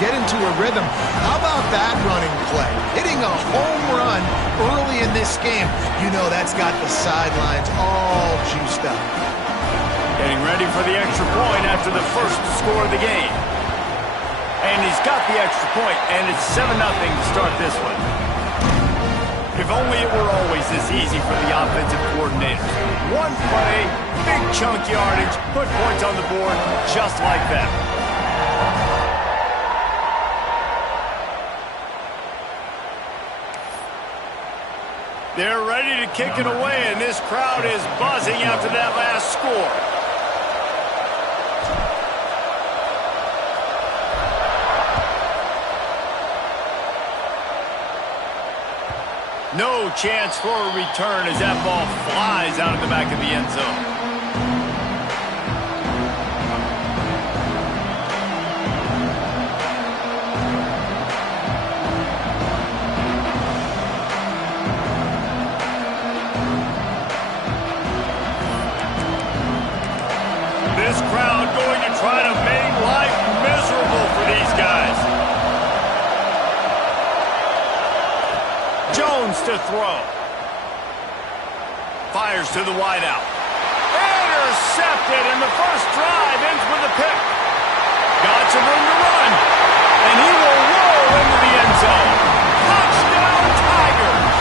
get into a rhythm. How about that running play? Hitting a home run early in this game. You know that's got the sidelines all juiced up. Getting ready for the extra point after the first score of the game. And he's got the extra point, and it's 7-0 to start this one. If only it were always this easy for the offensive coordinators. One play, big chunk yardage, put points on the board just like that. They're ready to kick it away, and this crowd is buzzing after that last score. No chance for a return as that ball flies out of the back of the end zone. This crowd going to try to make life miserable for these guys. Jones to throw. Fires to the wideout. Intercepted, and the first drive ends with a pick. Got some room to run, and he will roll into the end zone. Touchdown, Tigers!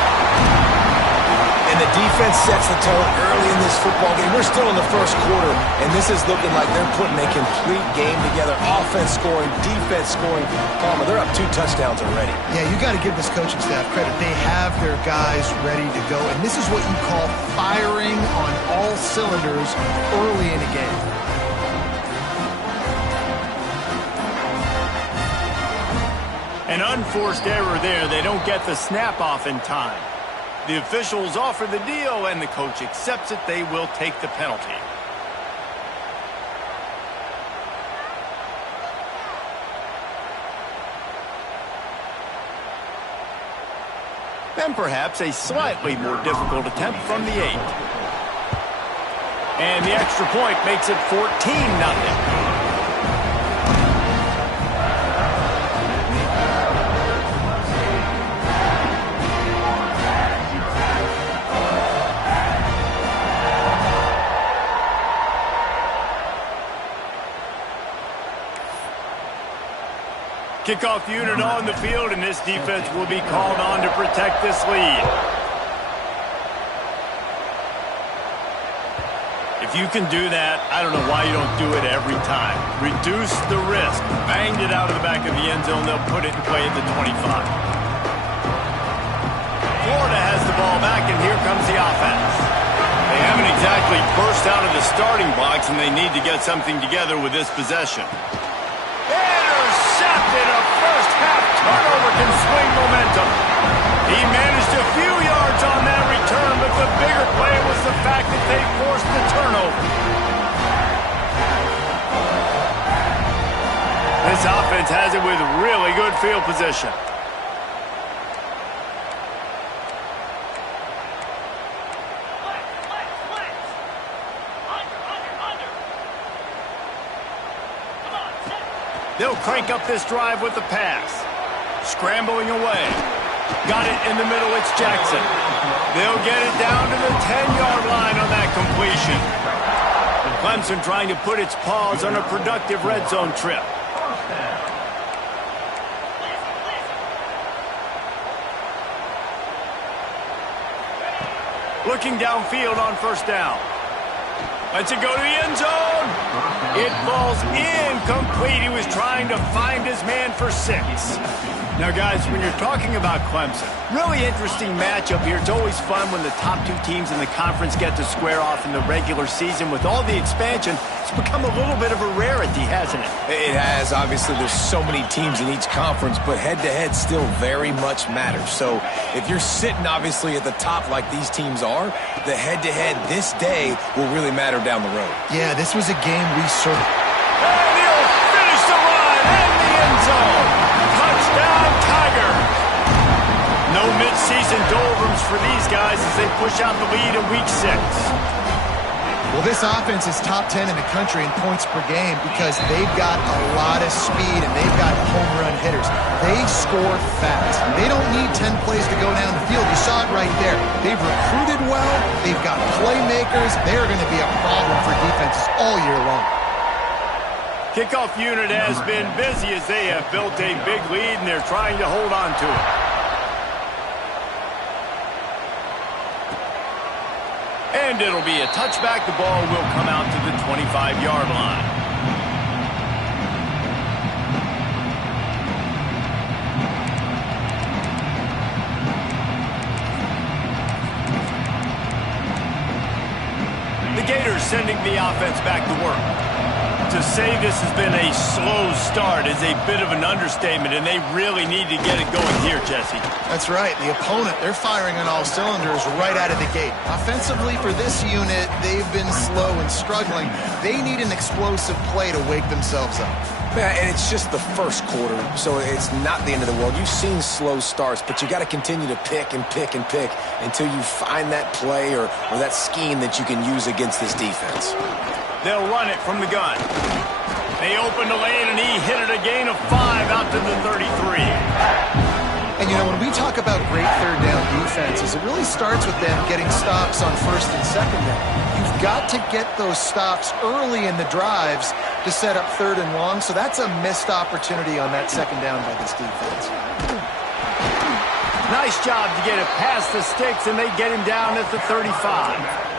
And the defense sets the tone early in this football game. We're still in the first quarter, and this is looking like they're putting a complete game together. Offense scoring, defense scoring. Palmer, they're up 2 touchdowns already. Yeah, you got to give this coaching staff credit. They have their guys ready to go, and this is what you call firing on all cylinders early in a game. An unforced error there. They don't get the snap off in time. The officials offer the deal, and the coach accepts it. They will take the penalty. Then perhaps a slightly more difficult attempt from the 8. And the extra point makes it 14-0. Kickoff unit on the field, and this defense will be called on to protect this lead. If you can do that, I don't know why you don't do it every time. Reduce the risk. Banged it out of the back of the end zone. They'll put it in play at the 25. Florida has the ball back, and here comes the offense. They haven't exactly burst out of the starting blocks, and they need to get something together with this possession. Intercepted. A first-half turnover can swing momentum. He managed a few yards on that return, but the bigger play was the fact that they forced the turnover. This offense has it with really good field position. They'll crank up this drive with the pass. Scrambling away. Got it in the middle. It's Jackson. They'll get it down to the 10-yard line on that completion. Clemson trying to put its paws on a productive red zone trip. Looking downfield on first down. Lets it go to the end zone. It falls incomplete. He was trying to find his man for 6. Now, guys, when you're talking about Clemson, really interesting matchup here. It's always fun when the top 2 teams in the conference get to square off in the regular season. With all the expansion, it's become a little bit of a rarity, hasn't it? It has. Obviously, there's so many teams in each conference, but head-to-head still very much matters. So if you're sitting, obviously, at the top like these teams are, the head-to-head this day will really matter down the road. Yeah, this was a game we served. And he'll finish the run in the end zone. Touchdown, Tigers. No mid-season doldrums for these guys as they push out the lead in Week 6. Well, this offense is top 10 in the country in points per game because they've got a lot of speed and they've got home run hitters. They score fast. They don't need 10 plays to go down the field. You saw it right there. They've recruited well. They've got playmakers. They're going to be a problem for defenses all year long. Kickoff unit has been busy as they have built a big lead, and they're trying to hold on to it. And it'll be a touchback. The ball will come out to the 25-yard line. The Gators sending the offense back to work. To say this has been a slow start is a bit of an understatement, and they really need to get it going here, Jesse. That's right. The opponent, they're firing on all cylinders right out of the gate. Offensively, for this unit, they've been slow and struggling. They need an explosive play to wake themselves up. Yeah, and it's just the first quarter, so it's not the end of the world. You've seen slow starts, but you got to continue to pick and pick and pick until you find that play or that scheme that you can use against this defense. They'll run it from the gun. They open the lane, and he hit it a gain of 5 out to the 33. And, you know, when we talk about great third down defenses, it really starts with them getting stops on first and second down. You've got to get those stops early in the drives to set up third and long, so that's a missed opportunity on that second down by this defense. Nice job to get it past the sticks, and they get him down at the 35.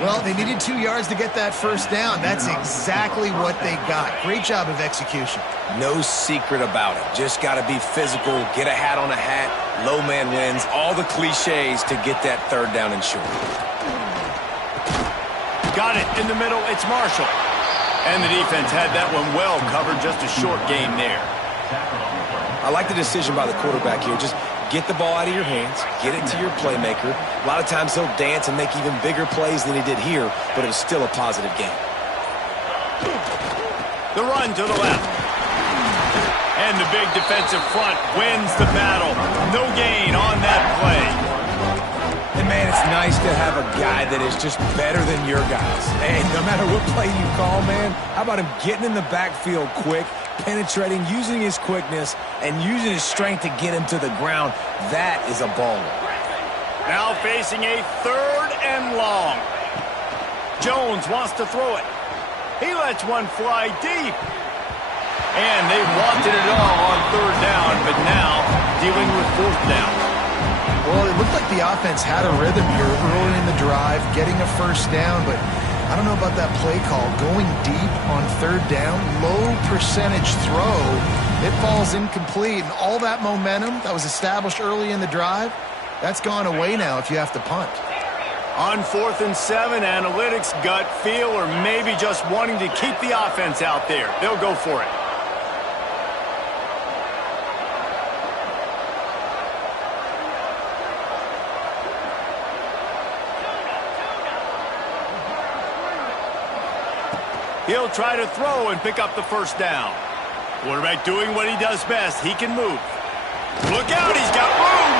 Well, they needed 2 yards to get that first down. That's exactly what they got. Great job of execution. No secret about it. Just got to be physical, get a hat on a hat, low man wins, all the cliches to get that third down and short. Got it in the middle. It's Marshall. And the defense had that one well covered. Just a short gain there. I like the decision by the quarterback here. Just get the ball out of your hands, get it to your playmaker. A lot of times he'll dance and make even bigger plays than he did here, but it was still a positive game. The run to the left. And the big defensive front wins the battle. No gain on that play. And, man, it's nice to have a guy that is just better than your guys. And no matter what play you call, man, how about him getting in the backfield quick, penetrating, using his quickness, and using his strength to get him to the ground. That is a baller. Now facing a third and long. Jones wants to throw it. He lets one fly deep. And they wanted it all on third down, but now dealing with fourth down. Well, it looked like the offense had a rhythm here early in the drive, getting a first down, but I don't know about that play call. Going deep on third down, low percentage throw, it falls incomplete, and all that momentum that was established early in the drive, that's gone away now if you have to punt. On 4th and 7, analytics, gut feel, or maybe just wanting to keep the offense out there. They'll go for it. He'll try to throw and pick up the first down. Quarterback doing what he does best. He can move. Look out, he's got room.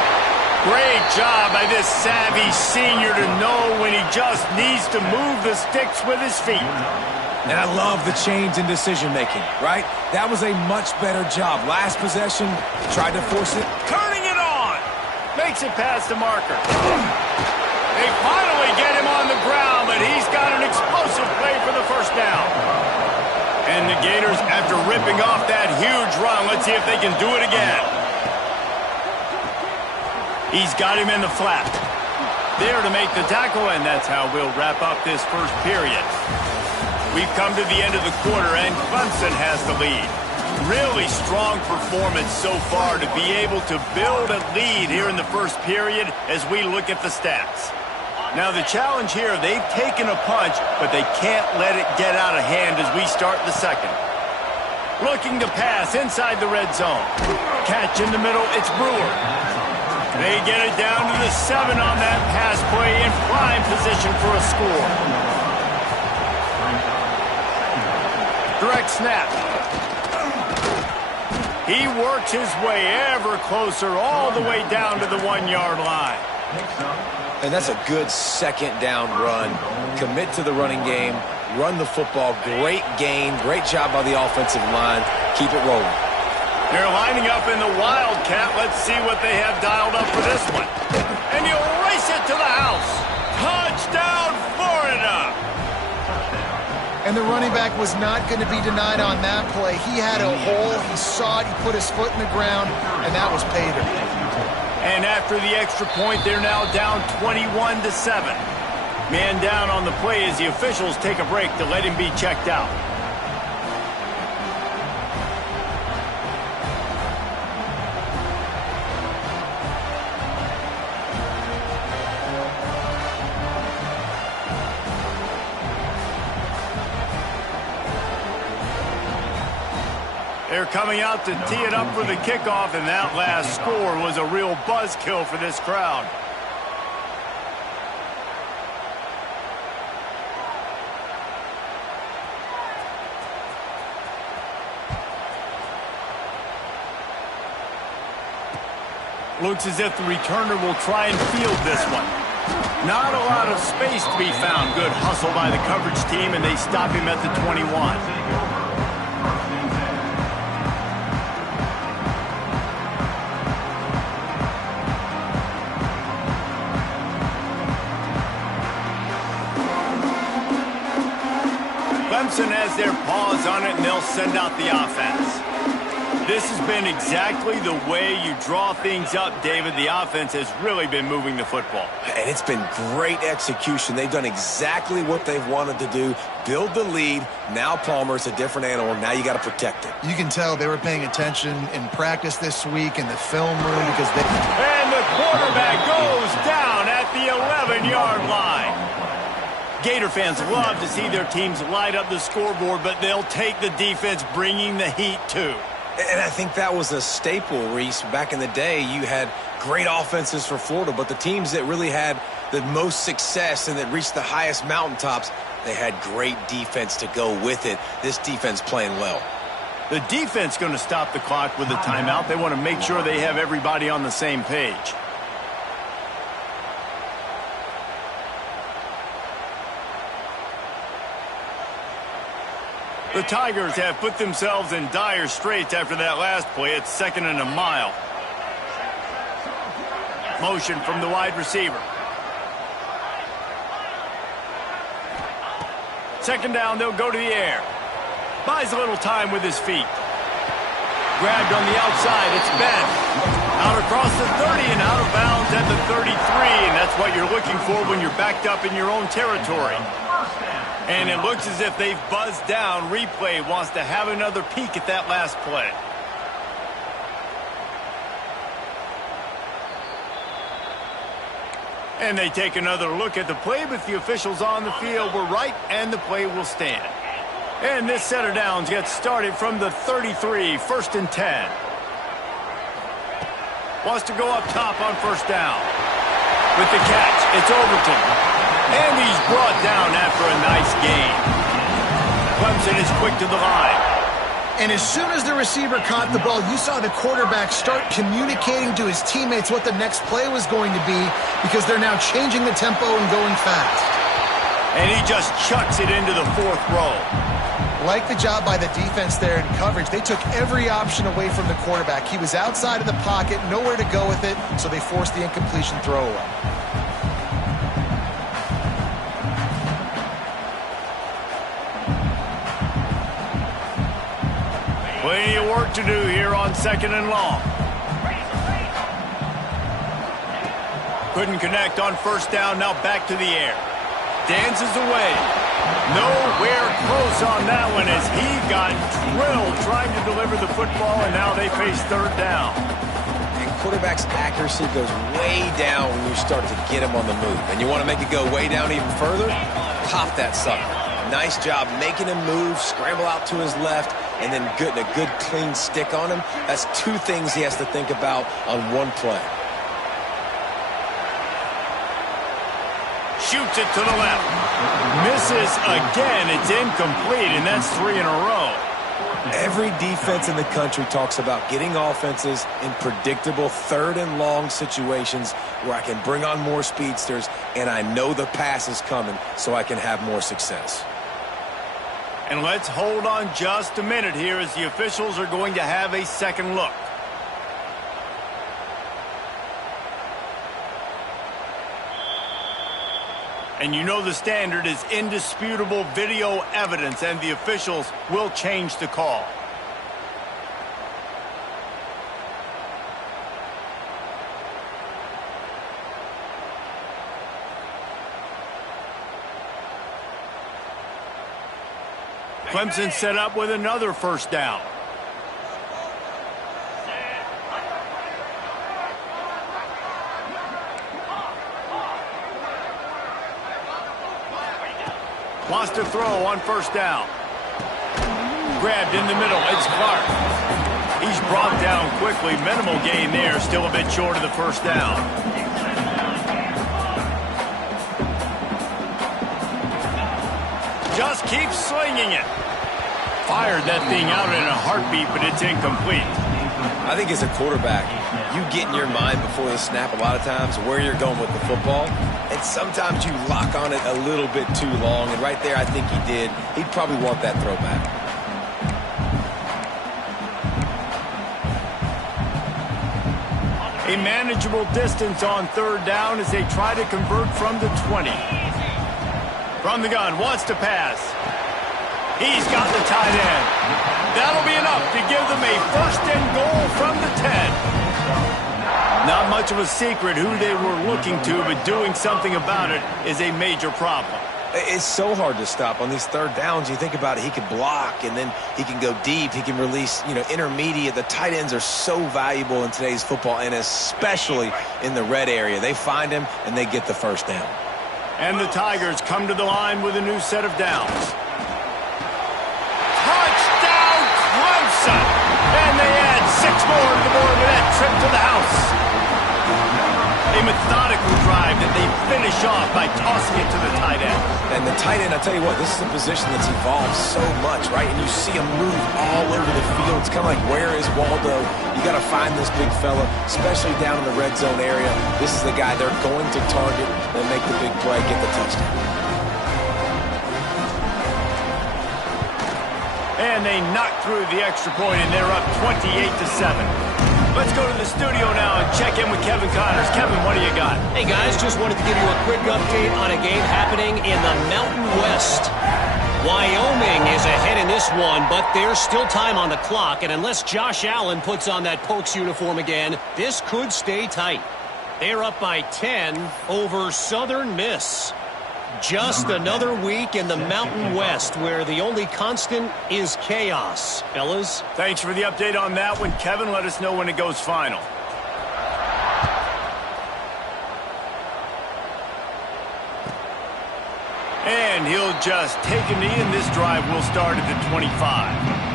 Great job by this savvy senior to know when he just needs to move the sticks with his feet. And I love the change in decision-making, right? That was a much better job. Last possession, tried to force it. Turning it on. Makes it past the marker. They finally get him on the ground, but he's got an explosive play for the first down. And the Gators, after ripping off that huge run, let's see if they can do it again. He's got him in the flat. There to make the tackle, and that's how we'll wrap up this first period. We've come to the end of the quarter, and Clemson has the lead. Really strong performance so far to be able to build a lead here in the first period as we look at the stats. Now the challenge here, they've taken a punch, but they can't let it get out of hand as we start the second. Looking to pass inside the red zone. Catch in the middle, it's Brewer. They get it down to the 7 on that pass play in prime position for a score. Direct snap. He works his way ever closer all the way down to the 1-yard line. And that's a good second down run. Commit to the running game, run the football. Great gain, great job by the offensive line. Keep it rolling. They're lining up in the Wildcat. Let's see what they have dialed up for this one. And he'll race it to the house. Touchdown, Florida! And the running back was not going to be denied on that play. He had a hole. He saw it. He put his foot in the ground, and that was pay dirt. And after the extra point, they're now down 21-7. Man down on the play as the officials take a break to let him be checked out. They're coming out to tee it up for the kickoff, and that last score was a real buzzkill for this crowd. Looks as if the returner will try and field this one. Not a lot of space to be found. Good hustle by the coverage team, and they stop him at the 21. Clemson has their paws on it, and they'll send out the offense. This has been exactly the way you draw things up, David. The offense has really been moving the football. And it's been great execution. They've done exactly what they've wanted to do. Build the lead. Now Palmer's a different animal. Now you got to protect it. You can tell they were paying attention in practice this week in the film room because they... And the quarterback goes down at the 11-yard line. Gator fans love to see their teams light up the scoreboard, but they'll take the defense bringing the heat too. And I think that was a staple, Reese. Back in the day, you had great offenses for Florida, but the teams that really had the most success and that reached the highest mountaintops, they had great defense to go with it. This defense playing well. The defense going to stop the clock with a timeout. They want to make sure they have everybody on the same page. The Tigers have put themselves in dire straits after that last play. It's 2nd and a mile. Motion from the wide receiver. 2nd down, they'll go to the air. Buys a little time with his feet. Grabbed on the outside, it's Ben. Out across the 30 and out of bounds at the 33, and that's what you're looking for when you're backed up in your own territory. And it looks as if they've buzzed down. Replay wants to have another peek at that last play. And they take another look at the play, but the officials on the field were right, and the play will stand. And this set of downs gets started from the 33, 1st and 10. Wants to go up top on 1st down. With the catch, it's Overton. And he's brought down after a nice gain. Clemson is quick to the line. And as soon as the receiver caught the ball, you saw the quarterback start communicating to his teammates what the next play was going to be because they're now changing the tempo and going fast. And he just chucks it into the 4th row. Like the job by the defense there in coverage. They took every option away from the quarterback. He was outside of the pocket, nowhere to go with it, so they forced the incompletion throwaway. Plenty of work to do here on 2nd and long. Couldn't connect on 1st down, now back to the air. Dances away. Nowhere close on that one as he got drilled trying to deliver the football, and now they face 3rd down. And quarterback's accuracy goes way down when you start to get him on the move. And you want to make it go way down even further? Pop that sucker. Nice job making him move, scramble out to his left, and then getting a good clean stick on him. That's 2 things he has to think about on one play. Shoots it to the left. Misses again. It's incomplete, and that's 3 in a row. Every defense in the country talks about getting offenses in predictable 3rd and long situations where I can bring on more speedsters and I know the pass is coming so I can have more success. And let's hold on just a minute here as the officials are going to have a second look. And you know the standard is indisputable video evidence, and the officials will change the call. Clemson set up with another first down. Wants to throw on first down. Grabbed in the middle. It's Clark. He's brought down quickly. Minimal gain there. Still a bit short of the first down. Just keeps slinging it. Fired that thing out in a heartbeat, but it's incomplete. I think as a quarterback, you get in your mind before the snap a lot of times where you're going with the football, and sometimes you lock on it a little bit too long, and right there I think he did. He'd probably want that throwback. A manageable distance on third down as they try to convert from the 20. From the gun, wants to pass. He's got the tight end. That'll be enough to give them a first and goal from the 10. Not much of a secret who they were looking to, but doing something about it is a major problem. It's so hard to stop on these third downs. You think about it, he could block, and then he can go deep. He can release, intermediate. The tight ends are so valuable in today's football, and especially in the red area. They find him, and they get the first down. And the Tigers come to the line with a new set of downs. Touchdown, Clemson! And they add 6 more to the board with that trip to the house. A methodical drive that they finish off by tossing it to the tight end. And the tight end, I'll tell you what, this is a position that's evolved so much, right? And you see him move all over the field. It's kind of like, where is Waldo? You got to find this big fella, especially down in the red zone area. This is the guy they're going to target and make the big play, get the touchdown. And they knock through the extra point, and they're up 28-7. Let's go to the studio now and check in with Kevin Connors. Kevin, what do you got? Hey, guys, just wanted to give you a quick update on a game happening in the Mountain West. Wyoming is ahead in this one, but there's still time on the clock, and unless Josh Allen puts on that Pokes uniform again, this could stay tight. They're up by 10 over Southern Miss. Just another week in the Mountain West where the only constant is chaos, fellas. Thanks for the update on that one, Kevin. Let us know when it goes final. And he'll just take a knee, and this drive will start at the 25.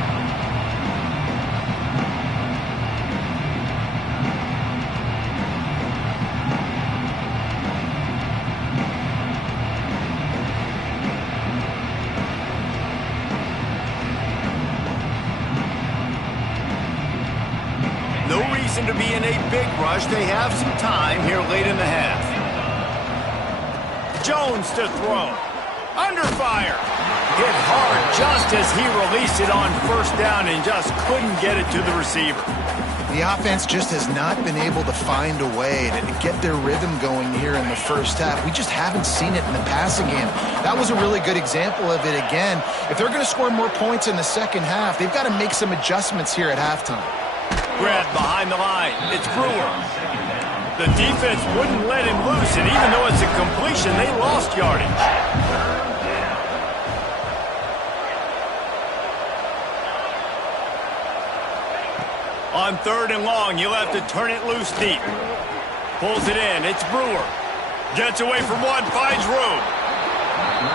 To be in a big rush. They have some time here late in the half. Jones to throw. Under fire. Hit hard just as he released it on first down and just couldn't get it to the receiver. The offense just has not been able to find a way to get their rhythm going here in the first half. We just haven't seen it in the passing game. That was a really good example of it again. If they're going to score more points in the second half, they've got to make some adjustments here at halftime. Grabbed behind the line. It's Brewer. The defense wouldn't let him loose, and even though it's a completion, they lost yardage. On third and long, you'll have to turn it loose deep. Pulls it in. It's Brewer. Gets away from one, finds room.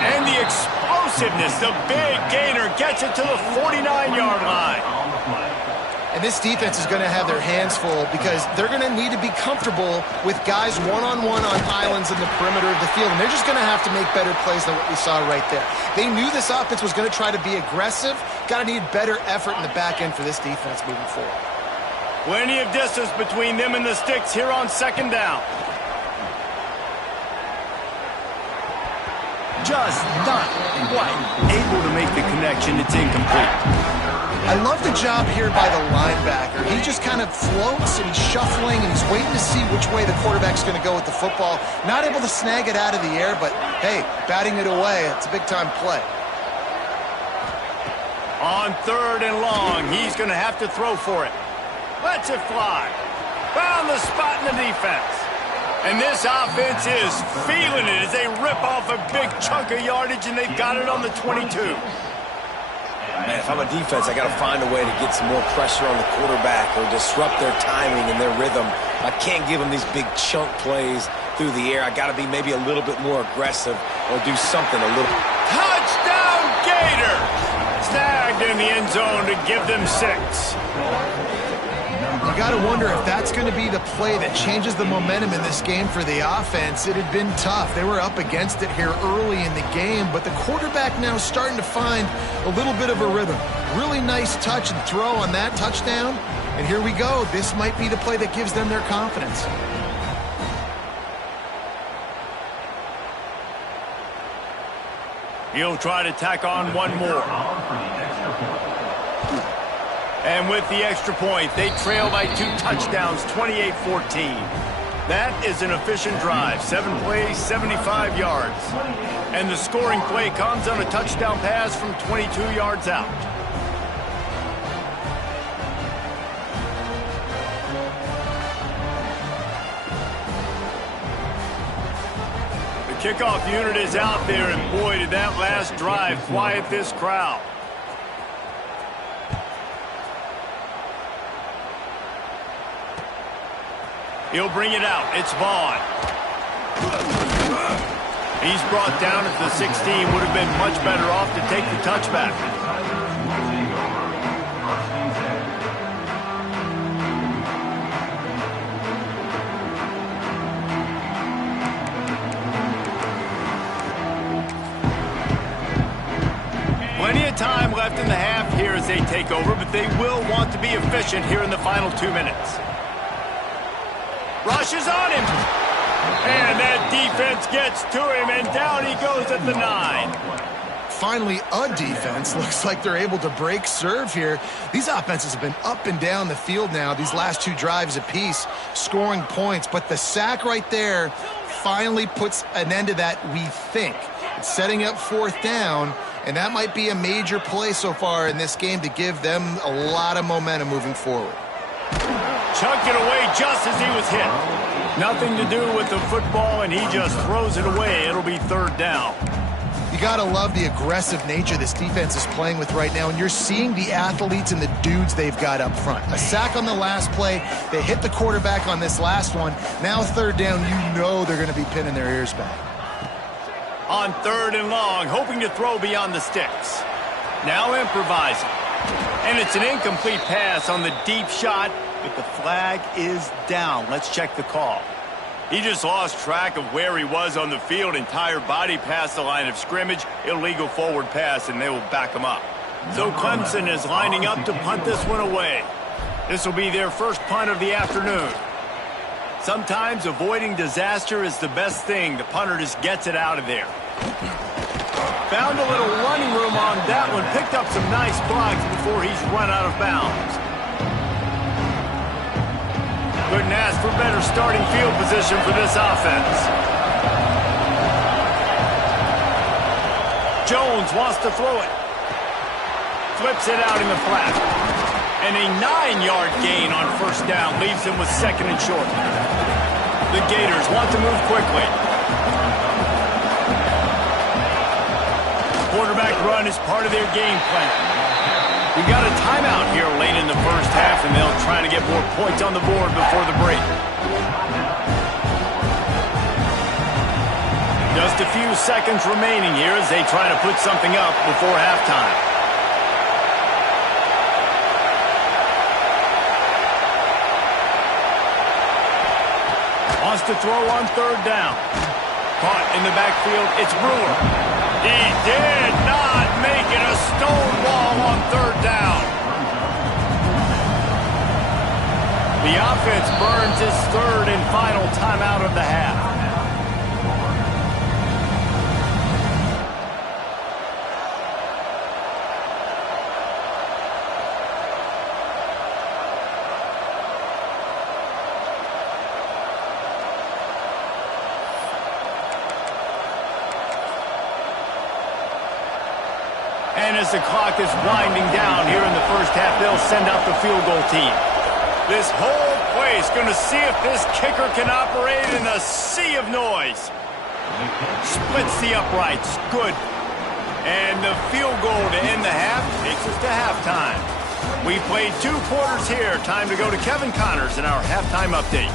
And the explosiveness, the big gainer, gets it to the 49-yard line. And this defense is going to have their hands full because they're going to need to be comfortable with guys one-on-one on islands in the perimeter of the field. And they're just going to have to make better plays than what we saw right there. They knew this offense was going to try to be aggressive. Got to need better effort in the back end for this defense moving forward. Plenty of distance between them and the sticks here on second down. just not quite able to make the connection. It's incomplete. I love the job here by the linebacker. He just kind of floats and he's shuffling and he's waiting to see which way the quarterback's going to go with the football. Not able to snag it out of the air, but hey, batting it away, it's a big-time play. On 3rd and long, he's going to have to throw for it. Lets it fly. Found the spot in the defense. And this offense is feeling it as they rip off a big chunk of yardage, and they've got it on the 22. Man, if I'm a defense, I got to find a way to get some more pressure on the quarterback or disrupt their timing and their rhythm. I can't give them these big chunk plays through the air. I got to be maybe a little bit more aggressive or do something a little. Touchdown, Gators! Snagged in the end zone to give them 6. You got to wonder if that's going to be the play that changes the momentum in this game for the offense. It had been tough. They were up against it here early in the game, but the quarterback now starting to find a little bit of a rhythm. Really nice touch and throw on that touchdown. And here we go. This might be the play that gives them their confidence. He'll try to tack on one more. And with the extra point, they trail by 2 touchdowns, 28-14. That is an efficient drive. 7 plays, 75 yards. And the scoring play comes on a touchdown pass from 22 yards out. The kickoff unit is out there, and boy, did that last drive quiet this crowd. He'll bring it out. It's Vaughn. He's brought down at the 16. Would have been much better off to take the touchback. Plenty of time left in the half here as they take over, but they will want to be efficient here in the final 2 minutes. Rushes on him. And that defense gets to him, and down he goes at the 9. Finally, a defense. Looks like they're able to break serve here. These offenses have been up and down the field now, these last 2 drives apiece, scoring points. But the sack right there finally puts an end to that, we think. It's setting up 4th down, and that might be a major play so far in this game to give them a lot of momentum moving forward. Chucked it away just as he was hit. Nothing to do with the football, and he just throws it away. It'll be 3rd down. You got to love the aggressive nature this defense is playing with right now, and you're seeing the athletes and the dudes they've got up front. A sack on the last play. They hit the quarterback on this last one. Now 3rd down, you know they're going to be pinning their ears back. On 3rd and long, hoping to throw beyond the sticks. Now improvising. And it's an incomplete pass on the deep shot, but the flag is down. Let's check the call. He just lost track of where he was on the field. Entire body past the line of scrimmage. Illegal forward pass, and they will back him up. So Clemson is lining up to punt this one away. This will be their first punt of the afternoon. Sometimes avoiding disaster is the best thing. The punter just gets it out of there. Found a little running room on that one. Picked up some nice blocks before he's run out of bounds. Couldn't ask for better starting field position for this offense. Jones wants to throw it. Flips it out in the flat. And a 9-yard gain on 1st down leaves him with 2nd and short. The Gators want to move quickly. Quarterback run is part of their game plan. We got a timeout here late in the first half, and they'll try to get more points on the board before the break. Just a few seconds remaining here as they try to put something up before halftime. Wants to throw on 3rd down. Caught in the backfield, it's Brewer. He did not make it. A stonewall on 3rd down. The offense burns its 3rd and final timeout of the half. And as the clock is winding down here in the first half, they'll send out the field goal team. This whole place going to see if this kicker can operate in a sea of noise. Splits the uprights. Good. And the field goal to end the half takes us to halftime. We played 2 quarters here. Time to go to Kevin Connors in our halftime update.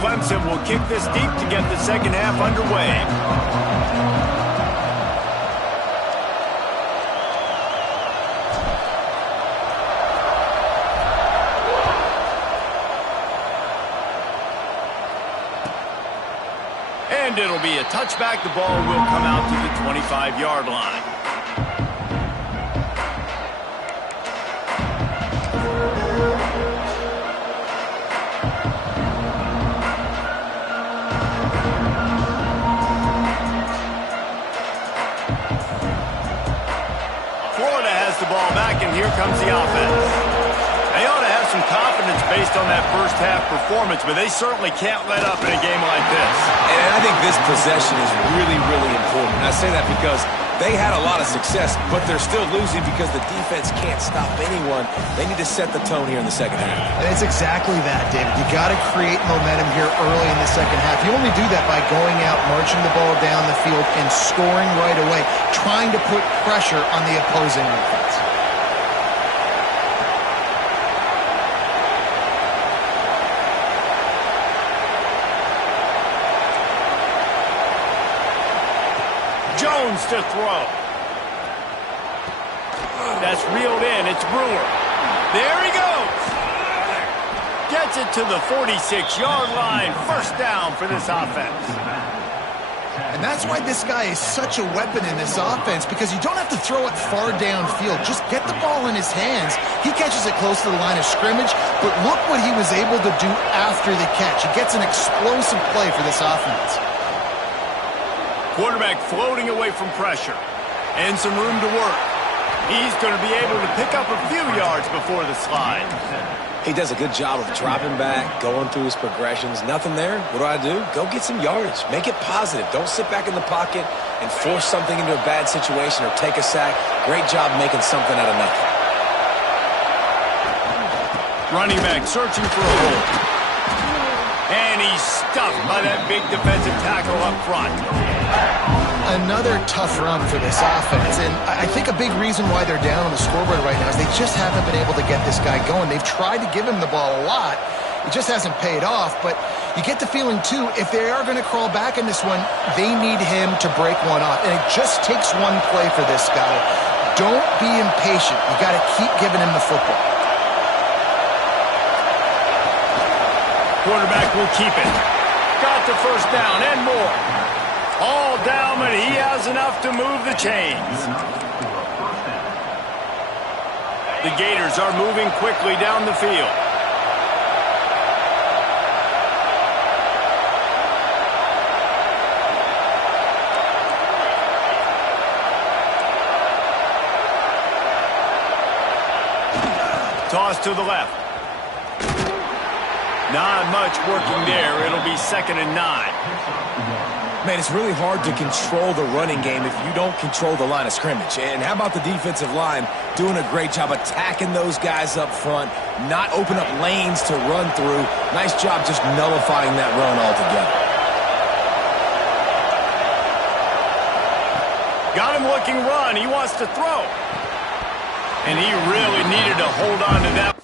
Clemson will kick this deep to get the second half underway. And it'll be a touchback. The ball will come out to the 25-yard line. The ball back, and here comes the offense. They ought to have some confidence based on that first half performance, but they certainly can't let up in a game like this. And I think this possession is really, really important. And I say that because they had a lot of success, but they're still losing because the defense can't stop anyone. They need to set the tone here in the second half. And it's exactly that, David. You got to create momentum here early in the second half. You only do that by going out, marching the ball down the field, and scoring right away, trying to put pressure on the opposing offense. Jones to throw. That's reeled in. It's Brewer. There he goes. Gets it to the 46-yard line. First down for this offense. And that's why this guy is such a weapon in this offense, because you don't have to throw it far downfield. Just get the ball in his hands. He catches it close to the line of scrimmage, but look what he was able to do after the catch. He gets an explosive play for this offense. Quarterback floating away from pressure. And some room to work. He's going to be able to pick up a few yards before the slide. He does a good job of dropping back, going through his progressions. Nothing there. What do? Go get some yardage. Make it positive. Don't sit back in the pocket and force something into a bad situation or take a sack. Great job making something out of nothing. Running back searching for a hole. And he's stuffed by that big defensive tackle up front. Another tough run for this offense, and I think a big reason why they're down on the scoreboard right now is they just haven't been able to get this guy going. They've tried to give him the ball a lot. It just hasn't paid off, but you get the feeling, too, if they are going to crawl back in this one, they need him to break one off, and it just takes one play for this guy. Don't be impatient. You got to keep giving him the football. Quarterback will keep it. Got the first down and more. All down, but he has enough to move the chains. The Gators are moving quickly down the field. Toss to the left. Not much working there. It'll be 2nd and 9. Man, it's really hard to control the running game if you don't control the line of scrimmage. And how about the defensive line doing a great job attacking those guys up front, not open up lanes to run through. Nice job just nullifying that run altogether. Got him looking run. He wants to throw. And he really needed to hold on to that.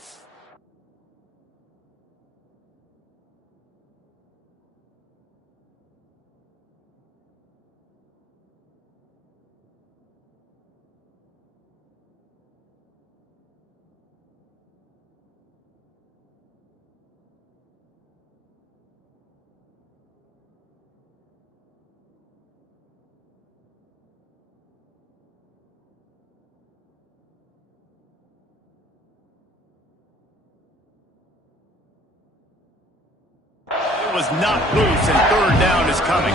was not loose, and third down is coming.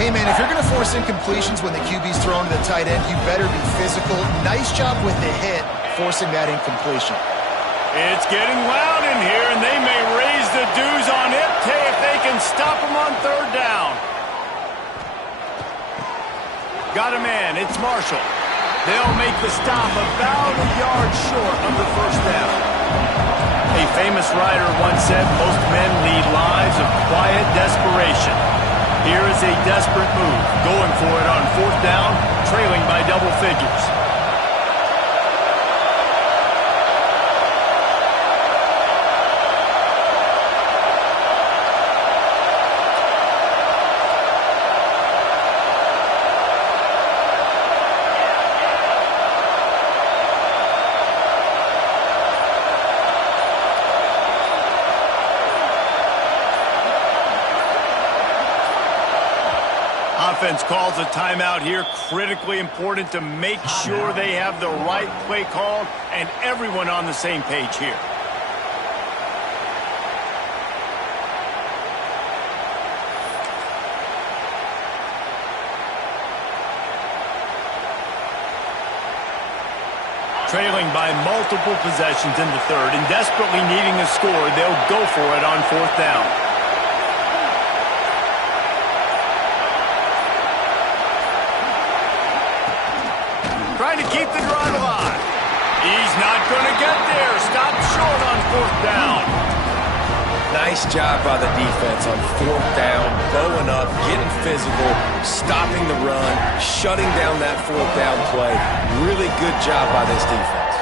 Hey, man, if you're going to force incompletions when the QB's throwing to the tight end, you better be physical. Nice job with the hit, forcing that incompletion. It's getting loud in here, and they may raise the dues on Ncaa if they can stop him on third down. Got a man. It's Marshall. They'll make the stop about a yard short of the first down. A famous writer once said, most men lead lives of quiet desperation. Here is a desperate move, going for it on fourth down, trailing by double figures. Offense calls a timeout here. Critically important to make sure they have the right play called and everyone on the same page here. Trailing by multiple possessions in the third and desperately needing a score, they'll go for it on fourth down. Trying to keep the drive alive. He's not going to get there. Stopped short on fourth down. Nice job by the defense on fourth down, bowing up, getting physical, stopping the run, shutting down that fourth down play. Really good job by this defense.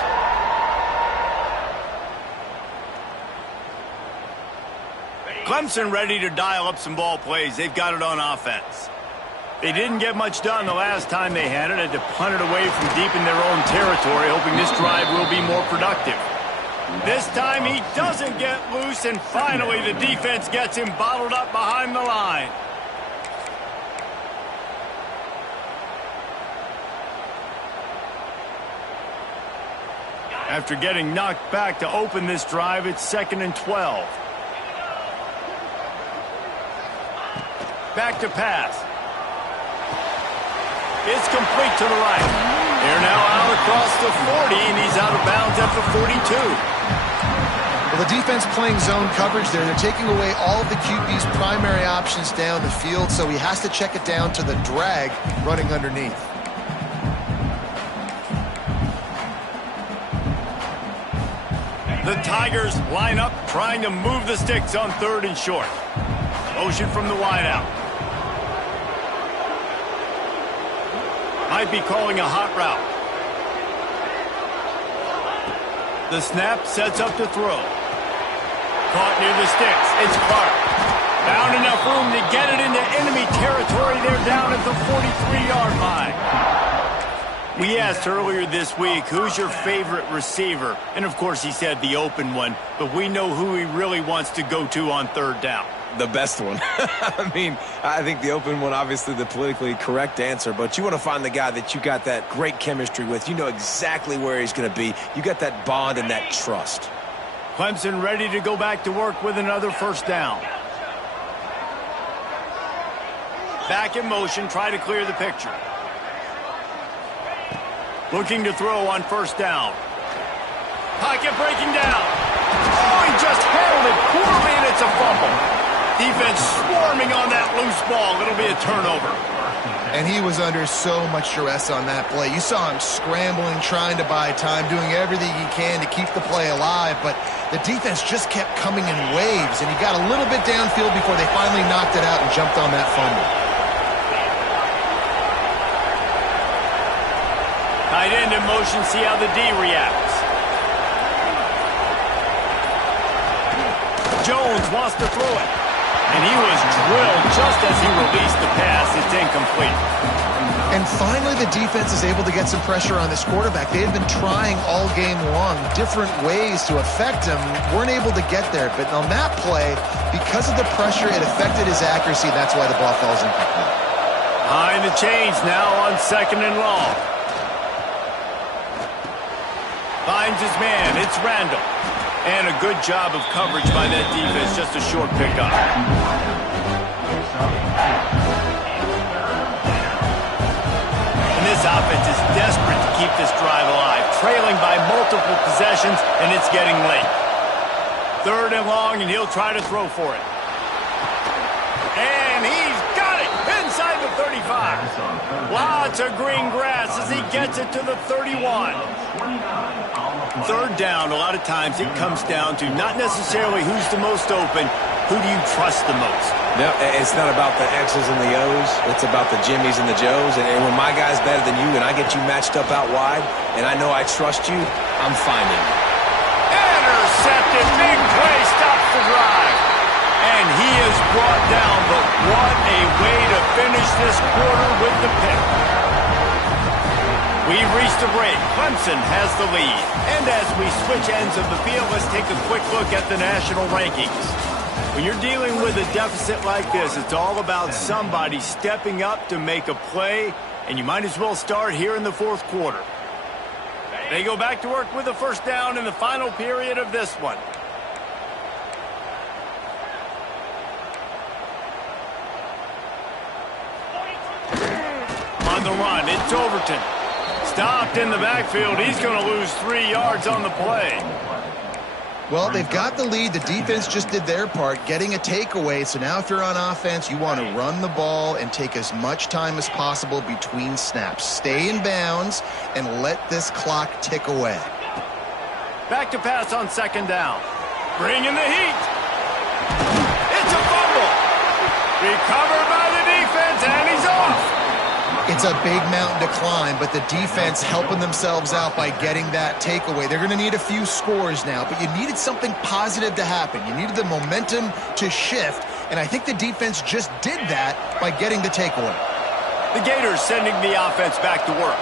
Clemson ready to dial up some ball plays. They've got it on offense. They didn't get much done the last time they had to punt it away from deep in their own territory, hoping this drive will be more productive. This time he doesn't get loose, and finally the defense gets him bottled up behind the line. After getting knocked back to open this drive, it's 2nd and 12. Back to pass. It's complete to the right. They're now out across the 40, and he's out of bounds at the 42. Well, the defense playing zone coverage there. They're taking away all of the QB's primary options down the field, so he has to check it down to the drag running underneath. The Tigers line up, trying to move the sticks on 3rd and short. Motion from the wideout. Might be calling a hot route. The snap sets up to throw. Caught near the sticks. It's Clark. Found enough room to get it into enemy territory. They're down at the 43-yard line. We asked earlier this week, who's your favorite receiver? And, of course, he said the open one. But we know who he really wants to go to on 3rd down. The best one. I mean, I think the open one, obviously the politically correct answer, but you want to find the guy that you got that great chemistry with. You know exactly where he's going to be. You got that bond and that trust. Clemson ready to go back to work with another first down. Back in motion, try to clear the picture. Looking to throw on first down. Pocket breaking down. Oh, he just handled it poorly, and it's a fumble. Defense swarming on that loose ball. It'll be a turnover. And he was under so much duress on that play. You saw him scrambling, trying to buy time, doing everything he can to keep the play alive, but the defense just kept coming in waves, and he got a little bit downfield before they finally knocked it out and jumped on that fumble. Tight end in motion, see how the D reacts. Jones wants to throw it. And he was drilled just as he released the pass. It's incomplete. And finally, the defense is able to get some pressure on this quarterback. They had been trying all game long different ways to affect him. Weren't able to get there. But on that play, because of the pressure, it affected his accuracy. That's why the ball falls incomplete. Behind the chains now on 2nd and long. Finds his man. It's Randall. And a good job of coverage by that defense, just a short pickup. And this offense is desperate to keep this drive alive, trailing by multiple possessions, and it's getting late. 3rd and long, and he'll try to throw for it. And he's got it inside the 35. Lots of green grass as he gets it to the 31. 3rd down, a lot of times it comes down to not necessarily who's the most open, who do you trust the most? No, it's not about the X's and the O's. It's about the Jimmies and the Joes. And when my guy's better than you and I get you matched up out wide and I know I trust you, I'm finding you. Intercepted. Big play stops the drive. And he is brought down, but what a way to finish this quarter with the pick. We've reached the break. Clemson has the lead. And as we switch ends of the field, let's take a quick look at the national rankings. When you're dealing with a deficit like this, it's all about somebody stepping up to make a play, and you might as well start here in the 4th quarter. They go back to work with a 1st down in the final period of this one. On the run, it's Overton. Stopped in the backfield. He's going to lose 3 yards on the play. Well, they've got the lead. The defense just did their part, getting a takeaway. So now if you're on offense, you want to run the ball and take as much time as possible between snaps. Stay in bounds and let this clock tick away. Back to pass on 2nd down. Bring in the heat. It's a fumble. Recovered by the defense, and he's off. It's a big mountain to climb, but the defense helping themselves out by getting that takeaway. They're going to need a few scores now, but you needed something positive to happen. You needed the momentum to shift, and I think the defense just did that by getting the takeaway. The Gators sending the offense back to work.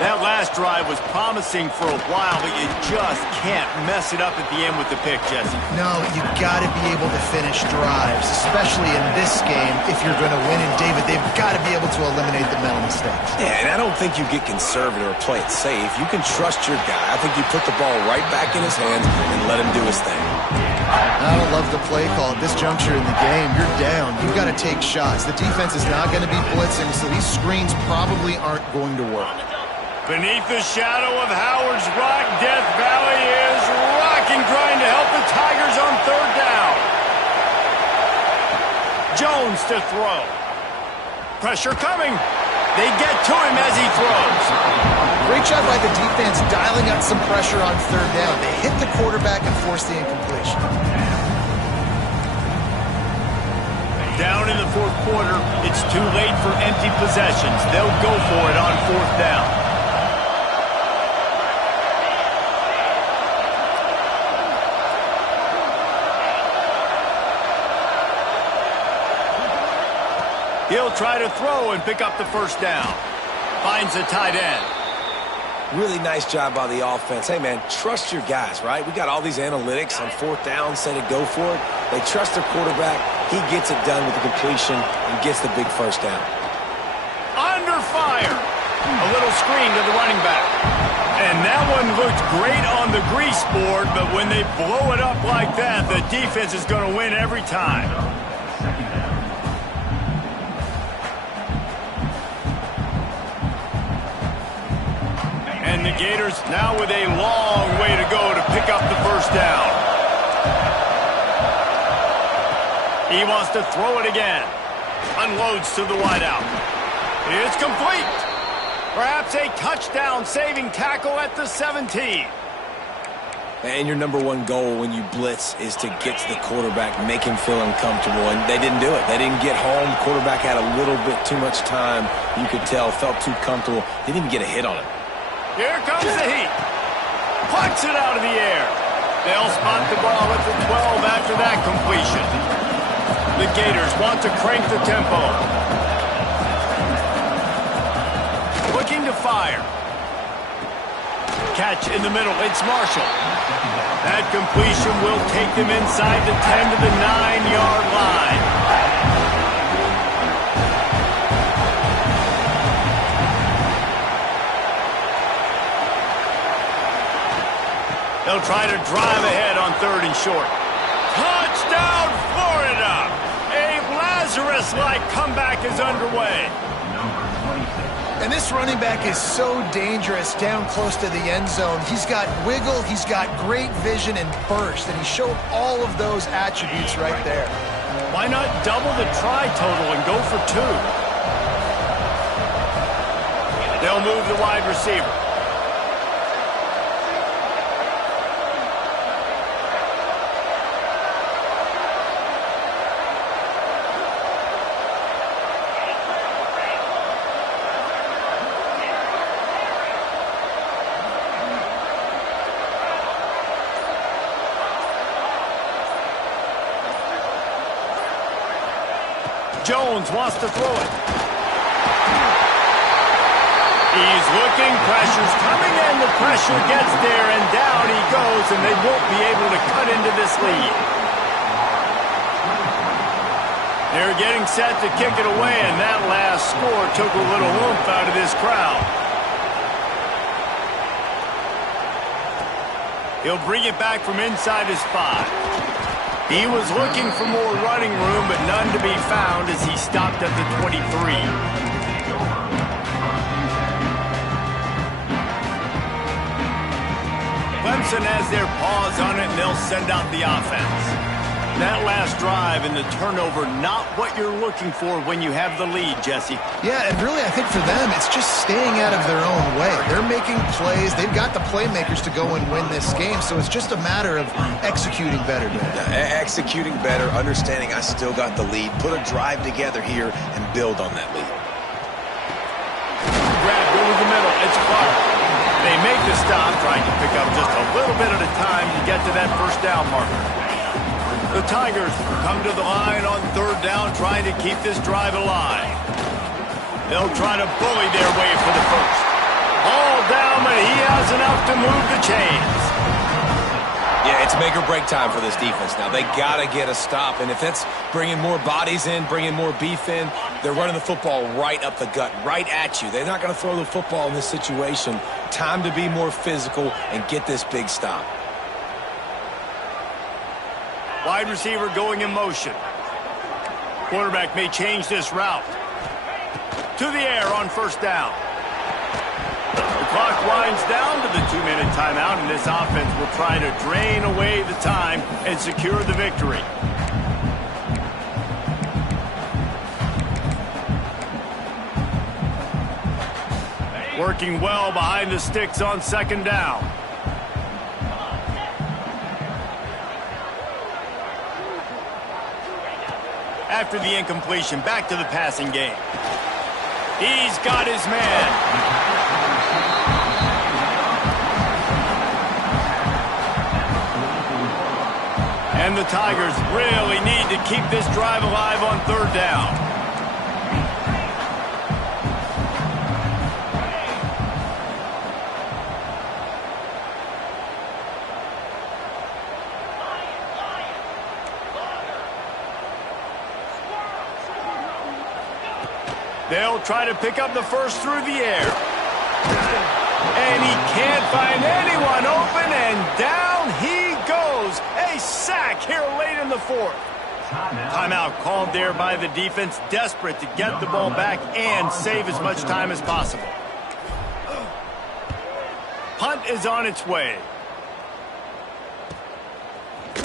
That last drive was promising for a while, but you just can't mess it up at the end with the pick, Jesse. No, you got to be able to finish drives, especially in this game if you're going to win. And, David, they've got to be able to eliminate the mental mistakes. Yeah, and I don't think you get conservative or play it safe. You can trust your guy. I think you put the ball right back in his hands and let him do his thing. I don't love the play call at this juncture in the game. You're down. You've got to take shots. The defense is not going to be blitzing, so these screens probably aren't going to work. Beneath the shadow of Howard's Rock, Death Valley is rocking, trying to help the Tigers on 3rd down. Jones to throw. Pressure coming. They get to him as he throws. Great job by the defense dialing up some pressure on 3rd down. They hit the quarterback and forced the incompletion. Down in the 4th quarter, it's too late for empty possessions. They'll go for it on 4th down. He'll try to throw and pick up the 1st down. Finds a tight end. Really nice job by the offense. Hey, man, trust your guys, right? We got all these analytics on 4th down, said it, go for it. They trust their quarterback. He gets it done with the completion and gets the big 1st down. Under fire. A little screen to the running back. And that one looked great on the grease board, but when they blow it up like that, the defense is going to win every time. And the Gators now with a long way to go to pick up the 1st down. He wants to throw it again. Unloads to the wideout. It's complete. Perhaps a touchdown-saving tackle at the 17. And your #1 goal when you blitz is to get to the quarterback, make him feel uncomfortable. And they didn't do it. They didn't get home. Quarterback had a little bit too much time. You could tell, felt too comfortable. Didn't even get a hit on it. Here comes the heat. Plucks it out of the air. They'll spot the ball at the 12 after that completion. The Gators want to crank the tempo. Looking to fire. Catch in the middle. It's Marshall. That completion will take them inside the 10 to the 9-yard line. They'll try to drive ahead on 3rd and short. Touchdown, Florida! A Lazarus-like comeback is underway. And this running back is so dangerous down close to the end zone. He's got wiggle, he's got great vision and burst, and he showed all of those attributes right there. Why not double the try total and go for 2? They'll move the wide receiver. Jones wants to throw it. He's looking, pressure's coming in, the pressure gets there, and down he goes, and they won't be able to cut into this lead. They're getting set to kick it away, and that last score took a little oomph out of this crowd. He'll bring it back from inside his 5. He was looking for more running room, but none to be found as he stopped at the 23. Clemson has their paws on it, and they'll send out the offense. That last drive and the turnover, not what you're looking for when you have the lead, Jesse. Yeah, and really I think for them, it's just staying out of their own way. They're making plays. They've got the playmakers to go and win this game, so it's just a matter of executing better. Executing better, understanding I still got the lead. Put a drive together here and build on that lead. Grab, go to the middle. It's Clark. They make the stop, trying to pick up just a little bit at a time to get to that first down marker. The Tigers come to the line on 3rd down, trying to keep this drive alive. They'll try to bully their way for the first. All down, but he has enough to move the chains. Yeah, it's make or break time for this defense now. They got to get a stop, and if it's bringing more bodies in, bringing more beef in, they're running the football right up the gut, right at you. They're not going to throw the football in this situation. Time to be more physical and get this big stop. Wide receiver going in motion. Quarterback may change this route. To the air on 1st down. The clock winds down to the 2-minute timeout, and this offense will try to drain away the time and secure the victory. Working well behind the sticks on 2nd down. After the incompletion, back to the passing game. He's got his man. And the Tigers really need to keep this drive alive on 3rd down. They'll try to pick up the first through the air. And he can't find anyone open, and down he goes. A sack here late in the 4th. Timeout called there by the defense, desperate to get the ball back and save as much time as possible. Punt is on its way. They'll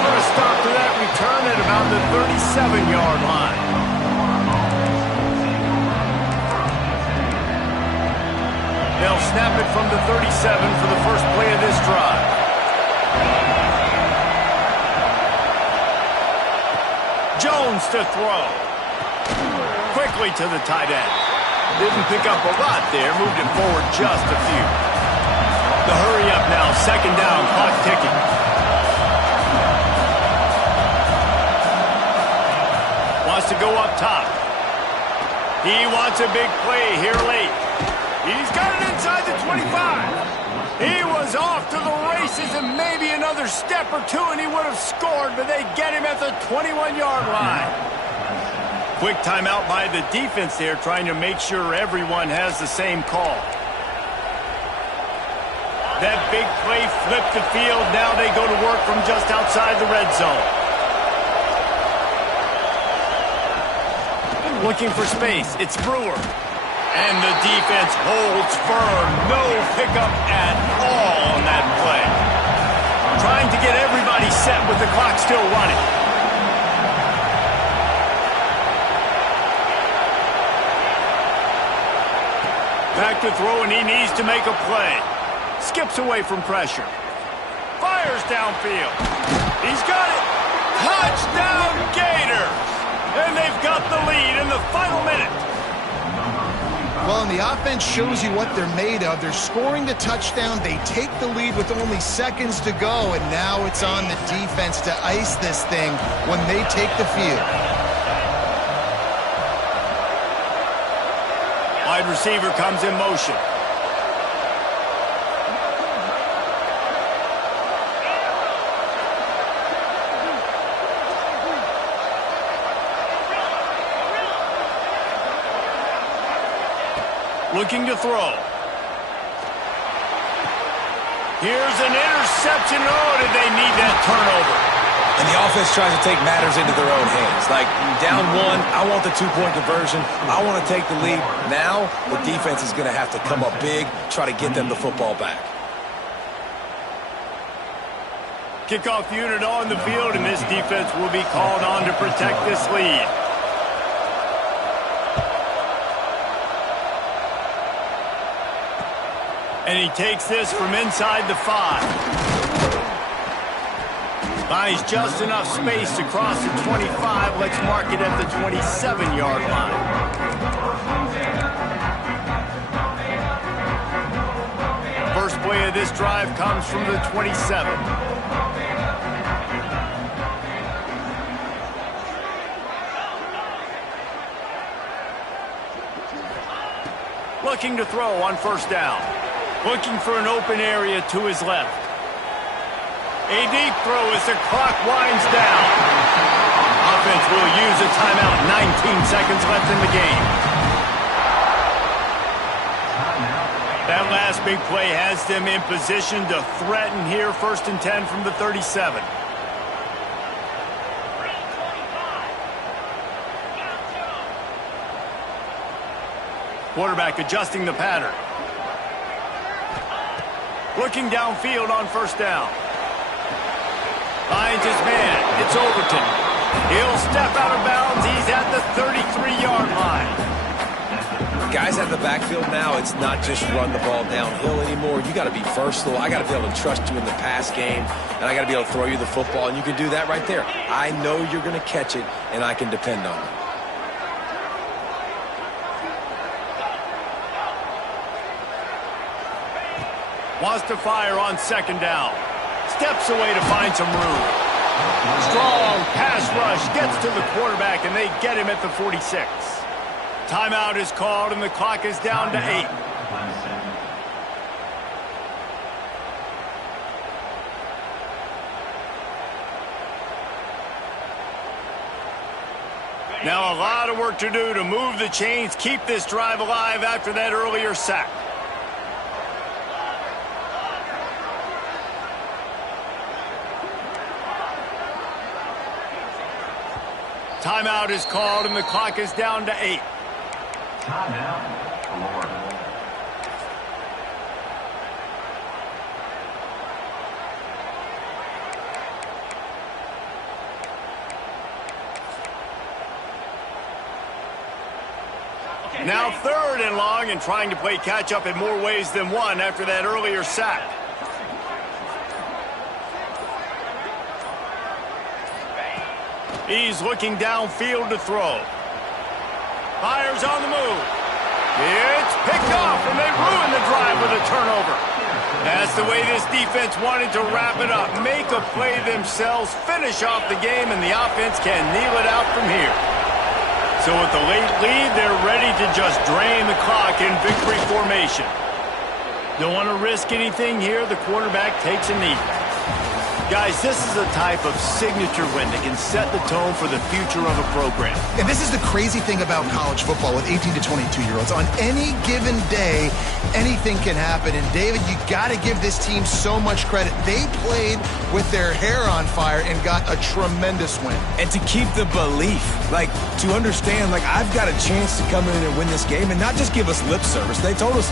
put a stop to that return at about the 37-yard line. They'll snap it from the 37 for the first play of this drive. Jones to throw. Quickly to the tight end. Didn't pick up a lot there, moved it forward just a few. The hurry up now, 2nd down, clock ticking. Wants to go up top. He wants a big play here late. He's got it inside the 25. He was off to the races, and maybe another step or two and he would have scored, but they get him at the 21-yard line. Quick timeout by the defense there, trying to make sure everyone has the same call. That big play flipped the field. Now they go to work from just outside the red zone. Looking for space. It's Brewer. And the defense holds firm. No pickup at all on that play. Trying to get everybody set with the clock still running. Back to throw, and he needs to make a play. Skips away from pressure. Fires downfield. He's got it. Touchdown Gators! And they've got the lead in the final minute. Well, and the offense shows you what they're made of. They're scoring the touchdown. They take the lead with only seconds to go, and now it's on the defense to ice this thing when they take the field. Wide receiver comes in motion. Looking to throw. Here's an interception. Oh, did they need that turnover? And the offense tries to take matters into their own hands. Like, down one, I want the two-point conversion. I want to take the lead. Now, the defense is going to have to come up big, try to get them the football back. Kickoff unit on the field, and this defense will be called on to protect this lead. And he takes this from inside the 5. Buys just enough space to cross the 25. Let's mark it at the 27-yard line. First play of this drive comes from the 27. Looking to throw on first down. Looking for an open area to his left. A deep throw as the clock winds down. Offense will use a timeout. 19 seconds left in the game. That last big play has them in position to threaten here. 1st and 10 from the 37. Quarterback adjusting the pattern. Looking downfield on first down. Finds his man. It's Overton. He'll step out of bounds. He's at the 33-yard line. Guys at the backfield now, it's not just run the ball downhill anymore. You got to be versatile. I got to be able to trust you in the pass game, and I got to be able to throw you the football, and you can do that right there. I know you're going to catch it, and I can depend on it. Wants to fire on second down. Steps away to find some room. Strong pass rush gets to the quarterback, and they get him at the 46. Timeout is called, and the clock is down to 8. Now a lot of work to do to move the chains, keep this drive alive after that earlier sack. Timeout is called, and the clock is down to 8. Timeout. Now 3rd and long, and trying to play catch-up in more ways than one after that earlier sack. He's looking downfield to throw. Fires on the move. It's picked off, and they ruin the drive with a turnover. That's the way this defense wanted to wrap it up. Make a play themselves, finish off the game, and the offense can kneel it out from here. So with the late lead, they're ready to just drain the clock in victory formation. Don't want to risk anything here. The quarterback takes a knee. Guys, this is a type of signature win that can set the tone for the future of a program. And this is the crazy thing about college football with 18 to 22-year-olds. On any given day, anything can happen. And, David, you got to give this team so much credit. They played with their hair on fire and got a tremendous win. And to keep the belief, to understand, I've got a chance to come in and win this game and not just give us lip service. They told us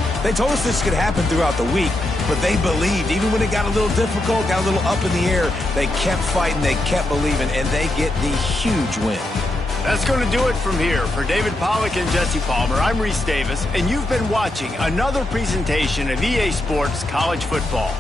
this could happen throughout the week, but they believed. Even when it got a little difficult, got a little up in the air, they kept fighting, they kept believing, and they get the huge win. That's going to do it from here. For David Pollack and Jesse Palmer, I'm Reese Davis, and you've been watching another presentation of EA Sports College Football.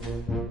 down.